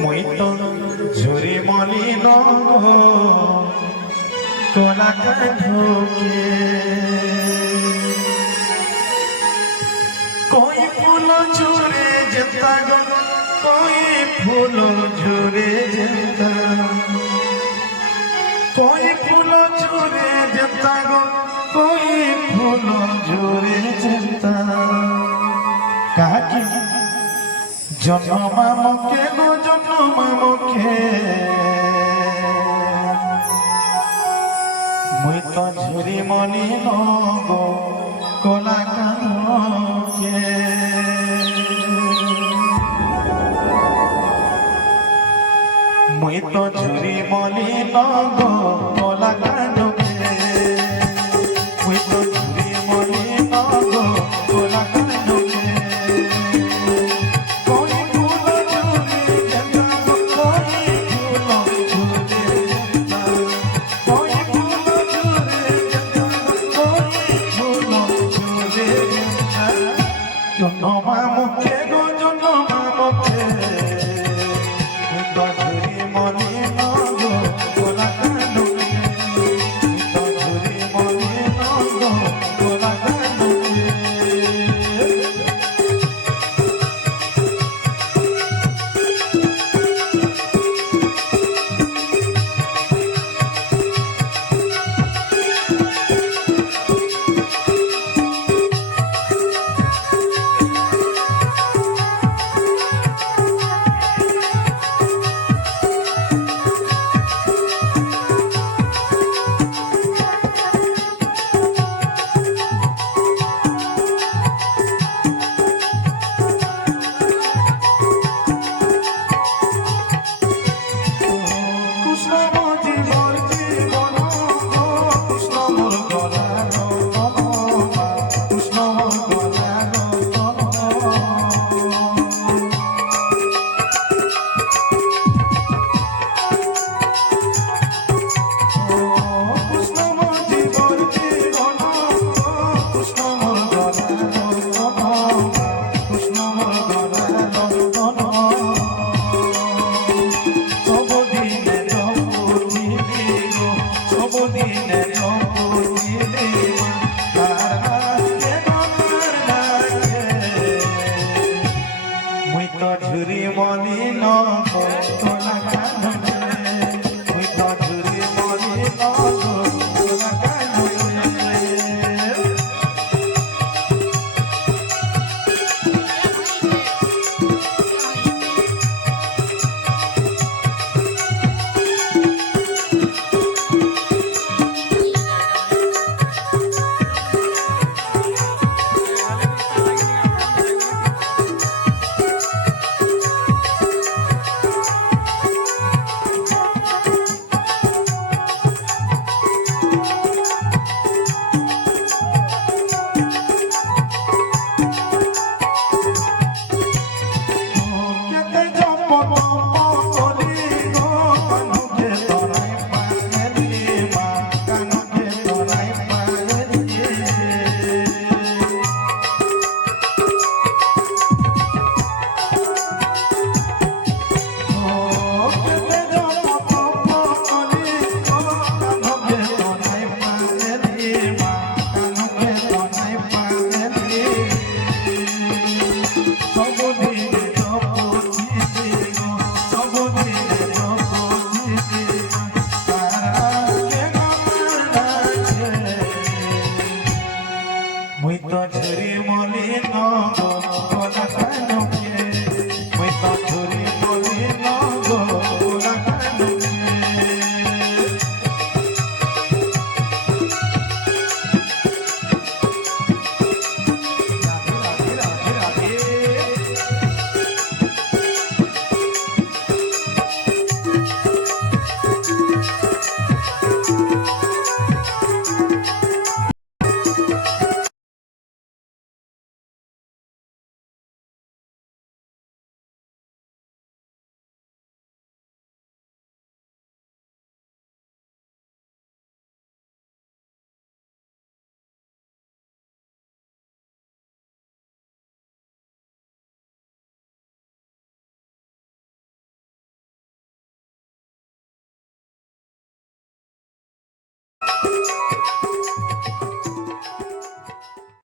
মুই তো ঝুরি মলিন কলা কাঁধকে कोई फूल झुरे जता गो कोई फूल झुरे जता कोई फूल झुरे जता गो कोई फूल झुरे जता काकी जन्म मुखे गो जन्म मुखे मुई तो झुरी मनी गो कोला कानके मुई तो झुरी मली गो कोला कानके मुई तो झुरी मली गो कोला कानके कोई फूल झुरी जता कोई फूल झुरी जता कोई फूल झुरी जता कोई फूल झुरी जता जन्मा मुखे गो जन्मा मुखे मुई तो झुरी मली गो कोला कानके मुई तो झुरी मली गो कोला कानके झुरी मनी नो कोला कानके मुई तो झुरी मनी नो कोला कानके Get the jump on